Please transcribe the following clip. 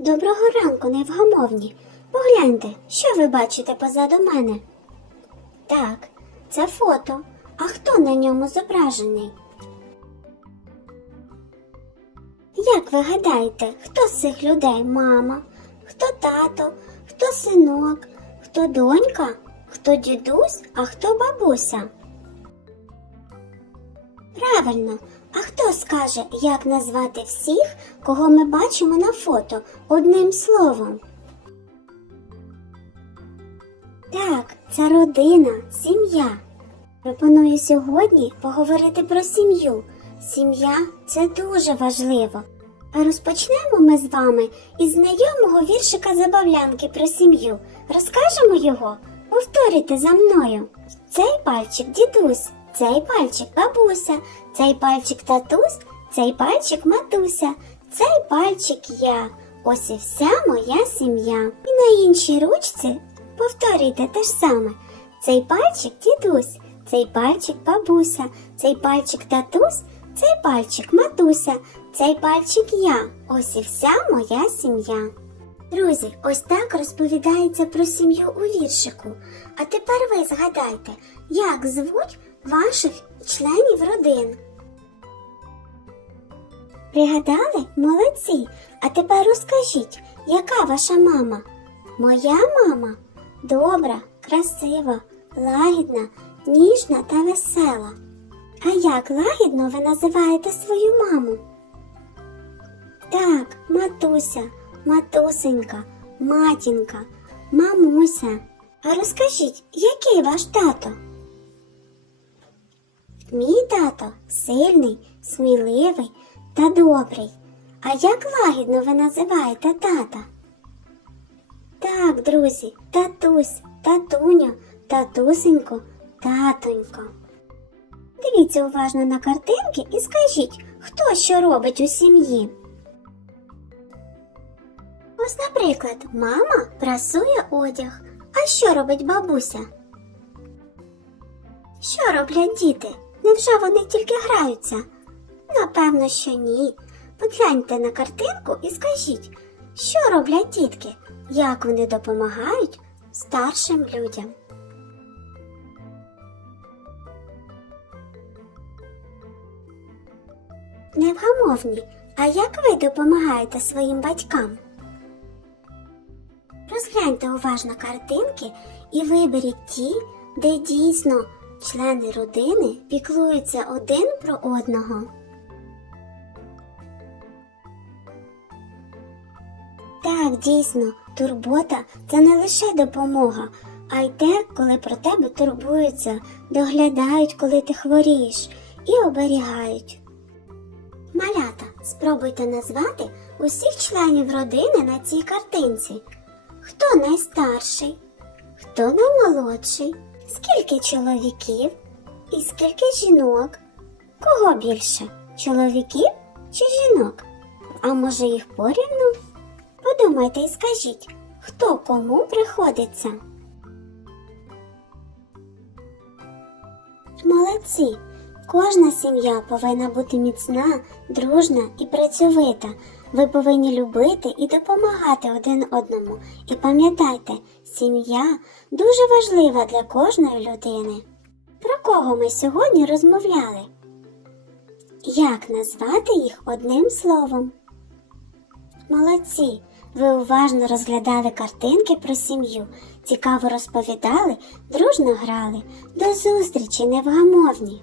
Доброго ранку, невгамовні. Погляньте, що ви бачите позаду мене? Так, це фото. А хто на ньому зображений? Як ви гадаєте, хто з цих людей мама? Хто тато, хто синок, хто донька, хто дідусь, а хто бабуся? Правильно, а хто скаже, як назвати всіх, кого ми бачимо на фото одним словом? Так, це родина, сім'я. Пропоную сьогодні поговорити про сім'ю. Сім'я це дуже важливо. А розпочнемо ми з вами із знайомого віршика забавлянки про сім'ю. Розкажемо його? Повторюйте за мною. Цей пальчик дідусь, цей пальчик бабуся, цей пальчик татусь, цей пальчик матуся, цей пальчик я. Ось і вся моя сім'я. І на іншій ручці повторюйте те ж саме. Цей пальчик дідусь, цей пальчик бабуся, цей пальчик татусь, цей пальчик матуся, цей пальчик я. Ось і вся моя сім'я. Друзі, ось так розповідається про сім'ю у віршику. А тепер ви згадайте, як звуть ваших членів родин. Пригадали? Молодці. А тепер розкажіть, яка ваша мама? Моя мама добра, красива, лагідна, ніжна та весела. А як лагідно ви називаєте свою маму? Так, матуся, матусенька, матінка, мамуся. А розкажіть, який ваш тато? Мій тато сильний, сміливий та добрий. А як лагідно ви називаєте тата? Так, друзі, татусь, татуню, татусенько, татонько. Дивіться уважно на картинки і скажіть, хто що робить у сім'ї. Ось, наприклад, мама прасує одяг. А що робить бабуся? Що роблять діти? Невже вони тільки граються? Напевно, що ні. Погляньте на картинку і скажіть, що роблять дітки, як вони допомагають старшим людям. Невгамовні, а як ви допомагаєте своїм батькам? Розгляньте уважно картинки і виберіть ті, де дійсно члени родини піклуються один про одного. Так, дійсно, турбота це не лише допомога, а й те, коли про тебе турбуються, доглядають, коли ти хворієш, і оберігають. Малята, спробуйте назвати усіх членів родини на цій картинці. Хто найстарший? Хто наймолодший? Скільки чоловіків? І скільки жінок? Кого більше? Чоловіків чи жінок? А може їх порівну? Подумайте і скажіть, хто кому приходиться? Молодці! Кожна сім'я повинна бути міцна, дружна і працьовита. Ви повинні любити і допомагати один одному. І пам'ятайте, сім'я дуже важлива для кожної людини. Про кого ми сьогодні розмовляли? Як назвати їх одним словом? Молодці! Ви уважно розглядали картинки про сім'ю, цікаво розповідали, дружно грали. До зустрічі, невгамовні!